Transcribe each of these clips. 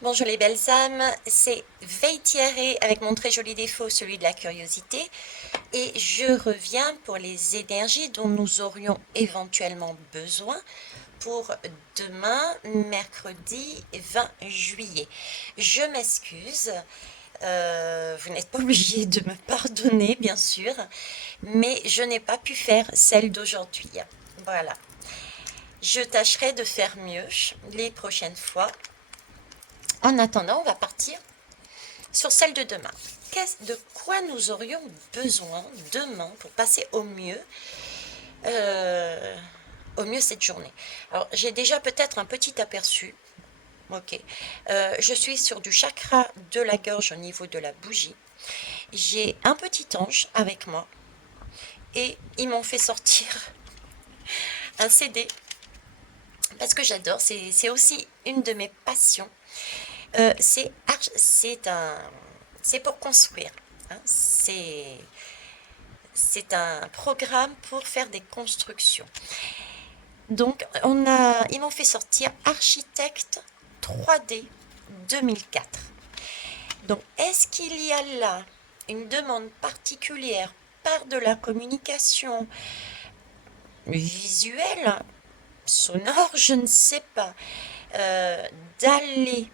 Bonjour les belles âmes, c'est Veille Thierry avec mon très joli défaut, celui de la curiosité. Et je reviens pour les énergies dont nous aurions éventuellement besoin pour demain, mercredi 20 juillet. Je m'excuse, vous n'êtes pas obligé de me pardonner, bien sûr, mais je n'ai pas pu faire celle d'aujourd'hui. Voilà. Je tâcherai de faire mieux les prochaines fois. En attendant, on va partir sur celle de demain. De quoi nous aurions besoin demain pour passer euh, au mieux cette journée? Alors, j'ai déjà peut-être un petit aperçu. Ok. Je suis sur du chakra de la gorge au niveau de la bougie. J'ai un petit ange avec moi et ils m'ont fait sortir un CD parce que j'adore. C'est aussi une de mes passions. C'est pour construire. Hein. C'est un programme pour faire des constructions. Donc, ils m'ont fait sortir Architecte 3D 2004. Donc, est-ce qu'il y a là une demande particulière par de la communication visuelle, sonore, je ne sais pas, d'aller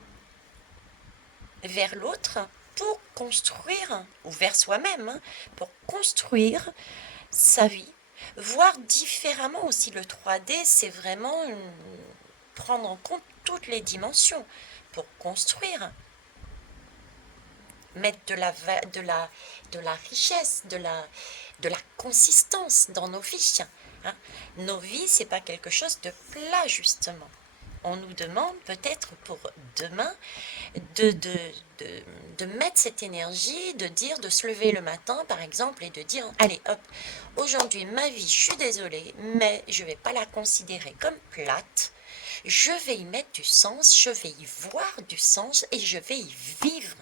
vers l'autre pour construire, ou vers soi-même, hein, pour construire sa vie, voir différemment aussi le 3D, c'est vraiment prendre en compte toutes les dimensions pour construire, mettre de la richesse, de la consistance dans nos vies. Hein. Nos vies, c'est pas quelque chose de plat, justement. On nous demande peut-être pour demain de, de, de mettre cette énergie, de dire, de se lever le matin par exemple et de dire, allez hop, aujourd'hui ma vie, je suis désolée, mais je ne vais pas la considérer comme plate, je vais y mettre du sens, je vais y voir du sens et je vais y vivre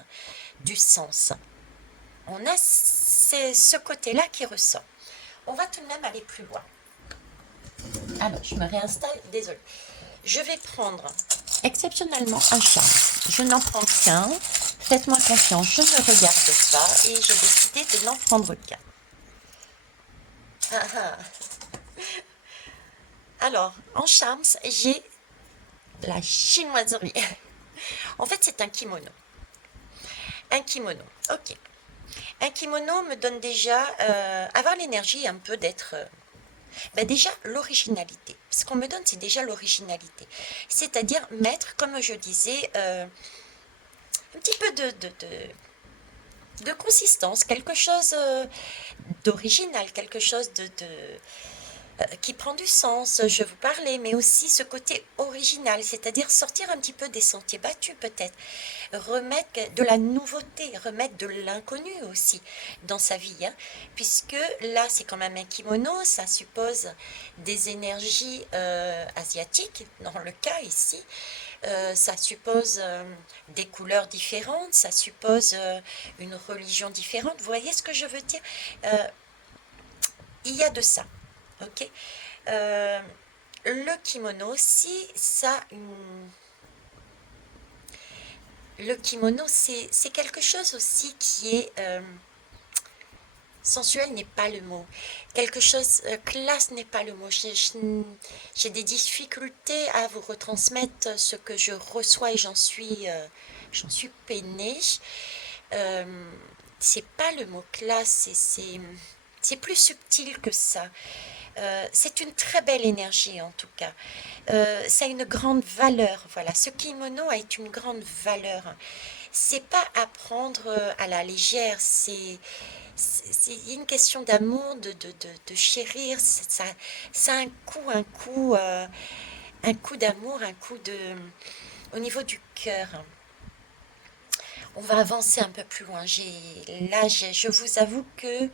du sens. On a ce côté-là qui ressort. On va tout de même aller plus loin. Alors, je me réinstalle, désolée. Je vais prendre exceptionnellement un charme. Je n'en prends qu'un. Faites-moi confiance, je ne regarde pas et j'ai décidé de n'en prendre qu'un. Ah, ah. Alors, en charms, j'ai la chinoiserie. En fait, c'est un kimono. Un kimono, ok. Un kimono me donne déjà avoir l'énergie un peu d'être ben déjà, l'originalité. Ce qu'on me donne, c'est déjà l'originalité. C'est-à-dire mettre, comme je disais, un petit peu de consistance, quelque chose d'original, quelque chose qui prend du sens. Je vous parlais, mais aussi ce côté original, c'est-à-dire sortir un petit peu des sentiers battus peut-être, remettre de la nouveauté, remettre de l'inconnu aussi dans sa vie, hein, puisque là c'est quand même un kimono, ça suppose des énergies asiatiques, dans le cas ici, ça suppose des couleurs différentes, ça suppose une religion différente. Vous voyez ce que je veux dire? Euh, il y a de ça, ok. Euh, le kimono aussi, le kimono, c'est quelque chose aussi qui est sensuel n'est pas le mot. Quelque chose, classe n'est pas le mot. J'ai des difficultés à vous retransmettre ce que je reçois et j'en suis peinée. Euh, c'est pas le mot classe, c'est plus subtil que ça. C'est une très belle énergie en tout cas. Ça a une grande valeur. Voilà, ce kimono a une grande valeur. C'est pas à prendre à la légère. C'est une question d'amour, de chérir. Ça a un coup d'amour, un coup au niveau du cœur. On va avancer un peu plus loin. Je vous avoue que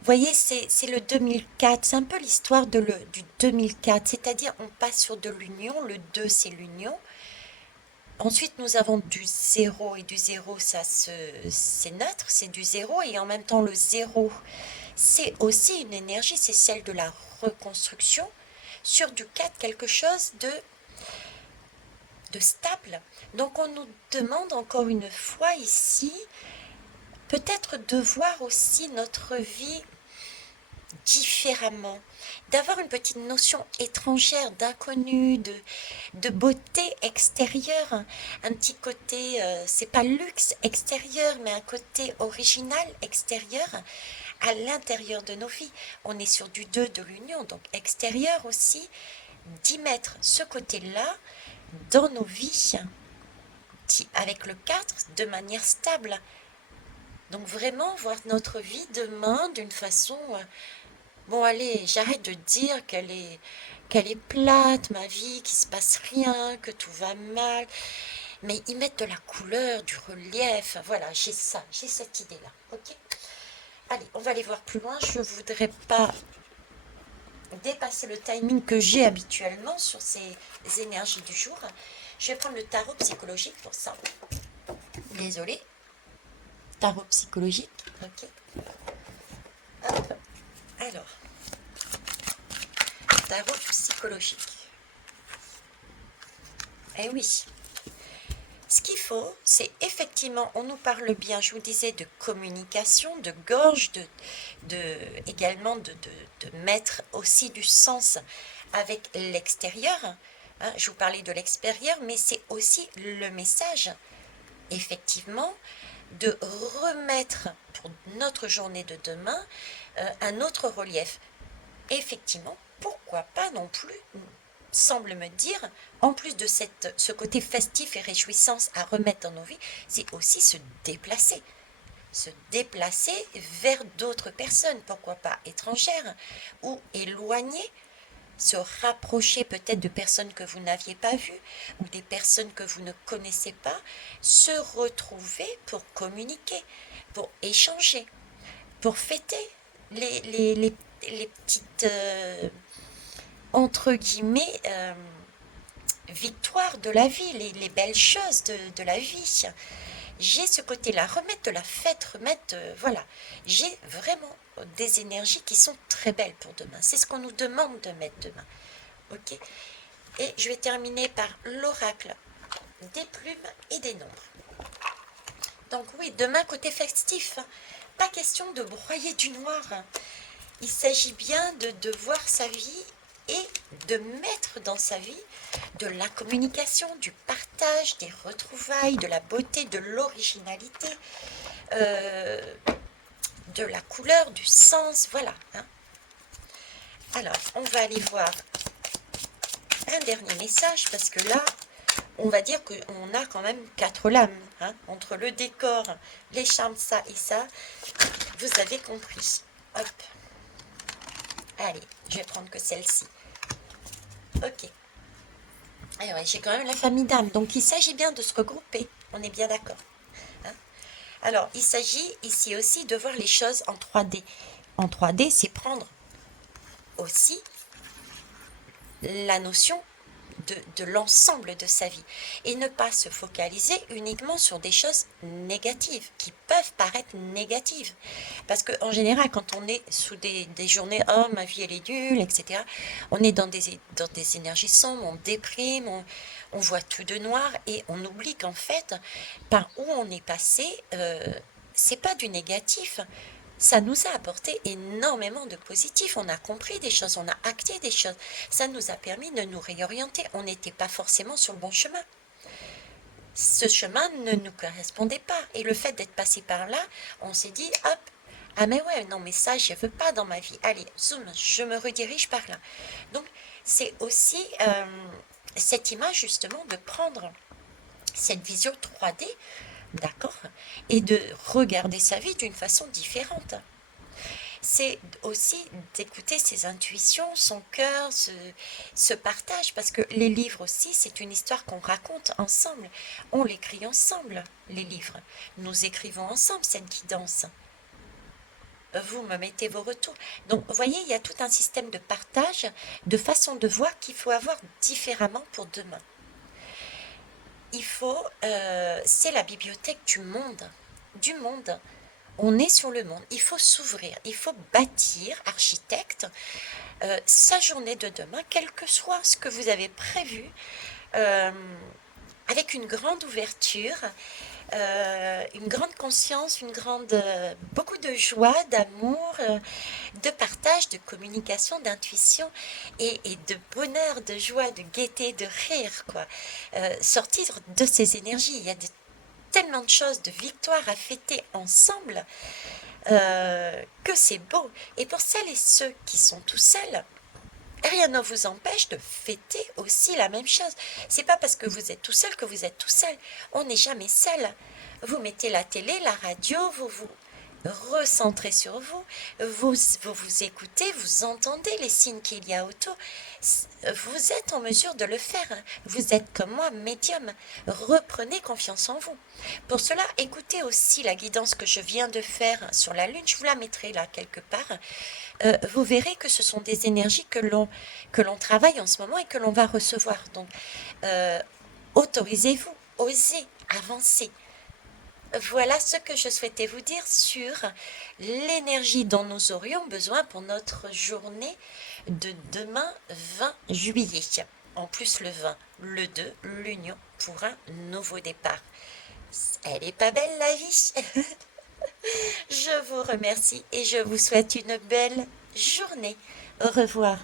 vous voyez, c'est le 2004, c'est un peu l'histoire du 2004, c'est-à-dire on passe sur de l'union, le 2 c'est l'union, ensuite nous avons du zéro, et du zéro c'est neutre, c'est du zéro, et en même temps le zéro c'est aussi une énergie, c'est celle de la reconstruction, sur du 4 quelque chose de stable. Donc on nous demande encore une fois ici, peut-être de voir aussi notre vie différemment, d'avoir une petite notion étrangère, d'inconnu, de beauté extérieure, un petit côté, c'est pas luxe extérieur, mais un côté original extérieur à l'intérieur de nos vies. On est sur du 2 de l'union, donc extérieur aussi, d'y mettre ce côté-là dans nos vies, avec le 4 de manière stable. Donc vraiment voir notre vie demain d'une façon... bon allez, j'arrête de dire qu'elle est plate, ma vie, qu'il se passe rien, que tout va mal. Mais y mettre de la couleur, du relief, voilà, j'ai ça, j'ai cette idée-là, ok? Allez, on va aller voir plus loin. Je ne voudrais pas dépasser le timing que j'ai habituellement sur ces énergies du jour. Je vais prendre le tarot psychologique pour ça. Désolée. Tarot psychologique, ok. Hop. Alors, tarot psychologique. Eh oui. Ce qu'il faut, c'est effectivement, on nous parle bien, je vous disais, de communication, de gorge, également de mettre aussi du sens avec l'extérieur. Hein, je vous parlais de l'extérieur, mais c'est aussi le message, effectivement, de remettre pour notre journée de demain un autre relief. Effectivement, pourquoi pas non plus, semble me dire, en plus de ce côté festif et réjouissance à remettre dans nos vies, c'est aussi se déplacer vers d'autres personnes, pourquoi pas étrangères, ou éloignées, se rapprocher peut-être de personnes que vous n'aviez pas vues, ou des personnes que vous ne connaissez pas, se retrouver pour communiquer, pour échanger, pour fêter les petites... entre guillemets, victoire de la vie, les belles choses de la vie. J'ai ce côté-là, remettre de la fête, remettre, voilà, j'ai vraiment des énergies qui sont très belles pour demain. C'est ce qu'on nous demande de mettre demain. Ok. Et je vais terminer par l'oracle des plumes et des nombres. Donc oui, demain côté festif, pas question de broyer du noir. Il s'agit bien de voir sa vie et de mettre dans sa vie de la communication, du partage, des retrouvailles, de la beauté, de l'originalité, de la couleur, du sens, voilà. Hein. Alors, on va aller voir un dernier message, parce que là, on va dire qu'on a quand même 4 lames, hein, entre le décor, les charmes, ça et ça, vous avez compris. Hop. Allez, je vais prendre que celle-ci. Ok. Ah ouais, j'ai quand même la famille d'âmes, donc il s'agit bien de se regrouper, on est bien d'accord. Hein. Alors, il s'agit ici aussi de voir les choses en 3D. En 3D, c'est prendre aussi la notion de l'ensemble de sa vie et ne pas se focaliser uniquement sur des choses négatives qui peuvent paraître négatives, parce qu'en général quand on est sous des journées oh ma vie elle est nulle, etc., on est dans des énergies sombres, on déprime, on voit tout de noir et on oublie qu'en fait par où on est passé, c'est pas du négatif. Ça nous a apporté énormément de positifs, on a compris des choses, on a acté des choses, ça nous a permis de nous réorienter, on n'était pas forcément sur le bon chemin. Ce chemin ne nous correspondait pas, et le fait d'être passé par là, on s'est dit, hop, ah mais ouais, non mais ça je ne veux pas dans ma vie, allez, zoom, je me redirige par là. Donc c'est aussi cette image justement de prendre cette vision 3D, d'accord, et de regarder sa vie d'une façon différente. C'est aussi d'écouter ses intuitions, son cœur, ce partage, parce que les livres aussi, c'est une histoire qu'on raconte ensemble. On l'écrit ensemble, les livres. Nous écrivons ensemble cette guidance. Vous me mettez vos retours. Donc, vous voyez, il y a tout un système de partage, de façon de voir qu'il faut avoir différemment pour demain. C'est la bibliothèque du monde. On est sur le monde, il faut s'ouvrir, il faut bâtir, architecte, sa journée de demain, quel que soit ce que vous avez prévu, avec une grande ouverture, une grande conscience, beaucoup de joie, d'amour, de partage, de communication, d'intuition et de bonheur, de joie, de gaieté, de rire, quoi. Sortir de ces énergies. Il y a tellement de choses, de victoires à fêter ensemble, que c'est beau. Et pour celles et ceux qui sont tout seuls, rien ne vous empêche de fêter aussi la même chose. C'est pas parce que vous êtes tout seul que vous êtes tout seul. On n'est jamais seul. Vous mettez la télé, la radio, vous vous recentrez sur vous, vous écoutez, vous entendez les signes qu'il y a autour. Vous êtes en mesure de le faire. Vous êtes comme moi, médium. Reprenez confiance en vous. Pour cela, écoutez aussi la guidance que je viens de faire sur la Lune. Je vous la mettrai là quelque part. Vous verrez que ce sont des énergies que l'on travaille en ce moment et que l'on va recevoir. Donc, autorisez-vous, osez, avancez. Voilà ce que je souhaitais vous dire sur l'énergie dont nous aurions besoin pour notre journée de demain 20 juillet. En plus le 20, le 2, l'union pour un nouveau départ. Elle est pas belle la vie. Je vous remercie et je vous souhaite une belle journée. Au revoir.